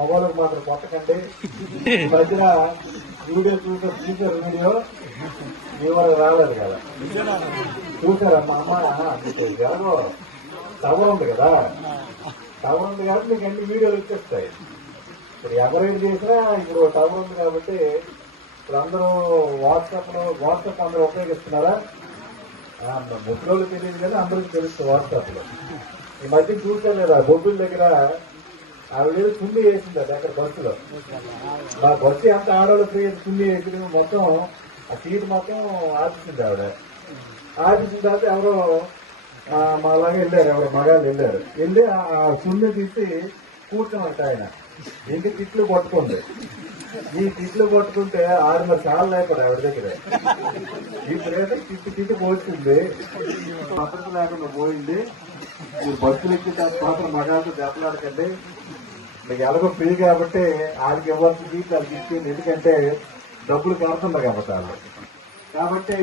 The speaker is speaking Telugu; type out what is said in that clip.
మొబైల్ మాత్రం కొట్టకండి. ఈ మధ్యన వీడియో చూసారు వీడియో మీ వరకు రాలేదు కదా, చూసారా మా అమ్మ జరగో టవర్ ఉంది కదా, టవర్ ఉంది కాబట్టి మీకు అన్ని వీడియోలు వచ్చేస్తాయి. ఇప్పుడు ఎవరైనా చేసినా ఇప్పుడు టవర్ ఉంది కాబట్టి ఇప్పుడు అందరూ వాట్సాప్ అందరూ ఉపయోగిస్తున్నారా? ముసలోళ్ళు తెలియదు కానీ అందరికీ తెలుస్తుంది వాట్సాప్ లో. ఈ మధ్య చూసా లేదా బొబ్బుల దగ్గర ఆవిడ కుండి వేసింది అది అక్కడ బస్సులో. మా బస్సు ఎంత ఆడవాళ్ళు ఫ్రీ కుండి వేసి మొత్తం ఆ సీట్ మొత్తం ఆపించింది ఆవిడ. ఆపించిన తర్వాత ఎవరో మాలాగా వెళ్ళారు, ఎవరో మగాళ్ళు వెళ్ళి ఆ కుండి తీసి కూర్చోమంట ఆయన. ఇంటి తిట్లు పట్టుకుంది. ఈ తిట్లు పట్టుకుంటే 6 సార్లు అయిపోయి ఆవిడ దగ్గర. ఇప్పుడైతే తిట్టి పోతుంది, భద్రత లేకుండా పోయింది. మీరు బస్సులు ఎక్కిన తర్వాత మగాళ్ళతో దెబ్బలాడకండి. మీకు ఎలాగో ఫ్రీ కాబట్టి వాళ్ళకి ఇవ్వాల్సిన సీట్లు వాళ్ళకి ఇచ్చింది. ఎందుకంటే డబ్బులు కడుతున్నారు కాబట్టి వాళ్ళు. కాబట్టి